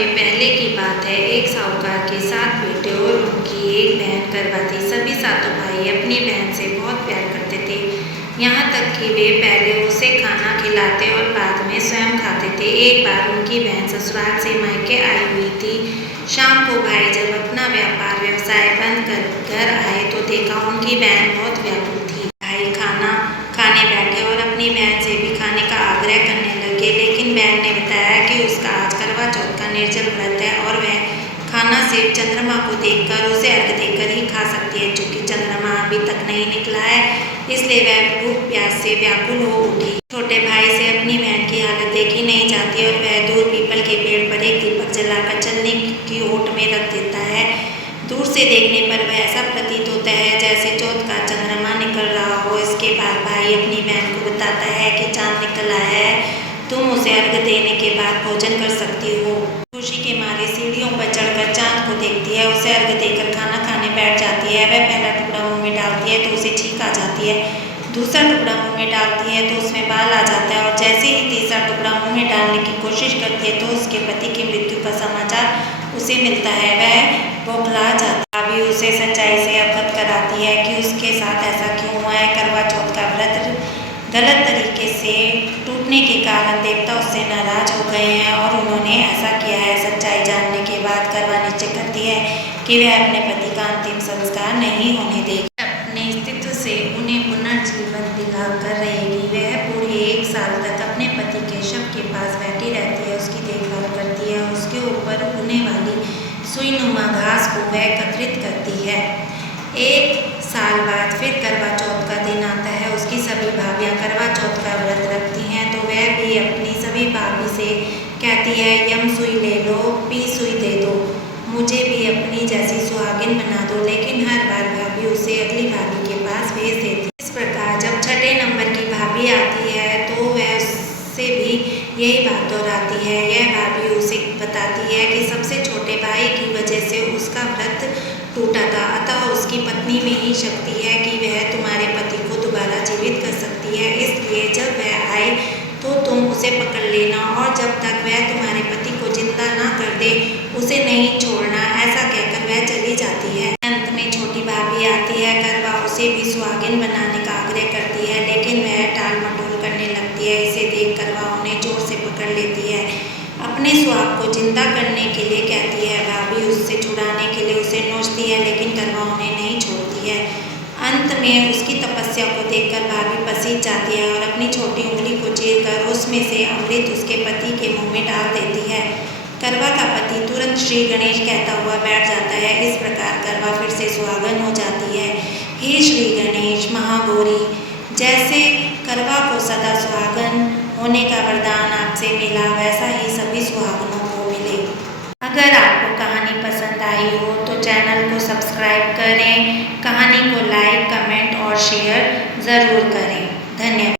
समय पहले की बात है, एक साहूकार के 7 बेटे और उनकी एक बहन करवा थी। सभी सातों भाई अपनी बहन से बहुत प्यार करते थे, यहाँ तक कि वे पहले उसे खाना खिलाते और बाद में स्वयं खाते थे। एक बार उनकी बहन ससुराल से मायके आई हुई थी। शाम को भाई जब अपना व्यापार व्यवसाय बंद कर घर आए तो देखा उनकी बहन बहुत व्याकुल थी। भाई खाना खाने बैठे और अपनी बहन से भी खाने का आग्रह करने लगे, लेकिन बहन ने बताया कि उसका आज करवा चौथ का निर्जल व्रत है और वह खाना सिर्फ चंद्रमा को देखकर उसे अर्घ देकर ही खा सकती है। चूंकि चंद्रमा अभी तक नहीं निकला है, इसलिए वह भूख प्यास से व्याकुल हो उठी। छोटे भाई से अपनी बहन की हालत देखी नहीं जाती और वह दूर पीपल के पेड़ पर एक दीपक जलाकर चलने की ओट में रख देता है। दूर से देखने पर वह ऐसा प्रतीत होता है जैसे चौथ का चंद्रमा निकल रहा हो। इसके बाद भाई अपनी बहन को बताता है कि चांद निकल आया है, तुम उसे अर्घ देने के बाद भोजन कर सकती हो। खुशी के मारे सीढ़ियों पर चढ़कर चांद को देखती है, उसे अर्घ देकर खाना खाने बैठ जाती है। वह पहला टुकड़ा मुंह में डालती है तो उसे छींक आ जाती है, दूसरा टुकड़ा मुंह में डालती है तो उसमें बाल आ जाता है और जैसे ही तीसरा टुकड़ा मुंह में डालने की कोशिश करती है तो उसके पति की मृत्यु का समाचार उसे मिलता है। वह बौखला जाता है। अभी उसे सच्चाई से अवगत कराती है कि उसके साथ ऐसा क्यों हुआ है। करवा चौथ का व्रत गलत तरीके से टूटने के कारण देवता उससे नाराज हो गए हैं और उन्होंने ऐसा किया है। सच्चाई जानने के बाद करवा निश्चय करती है कि वह अपने पति का अंतिम संस्कार नहीं होने देगी, अपने अस्तित्व से उन्हें पुनर्जीवन दिलाकर रहेगी। वह पूरे 1 साल तक अपने पति के शव के पास बैठी रहती है, उसकी देखभाल करती है, उसके ऊपर उगने वाली सुईनुमा घास को वह एकत्रित करती है। 1 साल बाद फिर करवा चौथ का दिन आता है। उसकी सभी भाभियाँ करवा चौथ का व्रत रखती हैं तो वह भी अपनी सभी भाभी से कहती है, यम सुई ले लो, पी सुई दे दो, मुझे भी अपनी जैसी सुहागिन बना दो। लेकिन हर बार भाभी उसे अगली भाभी के पास भेज देती है। इस प्रकार जब छठे नंबर की भाभी आती है तो वह उससे भी यही बात दोहराती है। यह भाभी उसे बताती है कि सबसे छोटे भाई की वजह से उसका व्रत टूटा था, अतः उसकी पत्नी में ही शक्ति है कि वह तुम्हारे पति को दोबारा जीवित कर सकती है। इसलिए जब वह आए तो तुम उसे पकड़ लेना और जब तक वह तुम्हारे पति को जिंदा ना कर दे उसे नहीं छोड़ना। ऐसा कहकर वह चली जाती है। अंत में छोटी भाभी आती है। करवा उसे भी सुहागिन बनाने का आग्रह करती है, लेकिन वह टाल मटोल करने लगती है। इसे देख करवा उन्हें जोर से पकड़ लेती है, अपने सुहाग को जिंदा करने के लिए कहती है। भाभी उससे छुड़ाने के लिए उसे नोचती है, लेकिन करवा उन्हें नहीं छोड़ती है। अंत में उसकी तपस्या को देखकर भाभी पसीज जाती है और अपनी छोटी उंगली को चीरकर उसमें से अमृत उसके पति के मुंह में डाल देती है। करवा का पति तुरंत श्री गणेश कहता हुआ बैठ जाता है। इस प्रकार करवा फिर से सुहागन हो जाती है। हे श्री गणेश महागौरी, जैसे करवा को सदा सुहागन होने का वरदान आपसे मिला, वैसा ही सभी सुहागनों को मिले। अगर आपको कहानी पसंद आई हो तो चैनल को सब्सक्राइब करें, कहानी को लाइक, कमेंट और शेयर ज़रूर करें। धन्यवाद।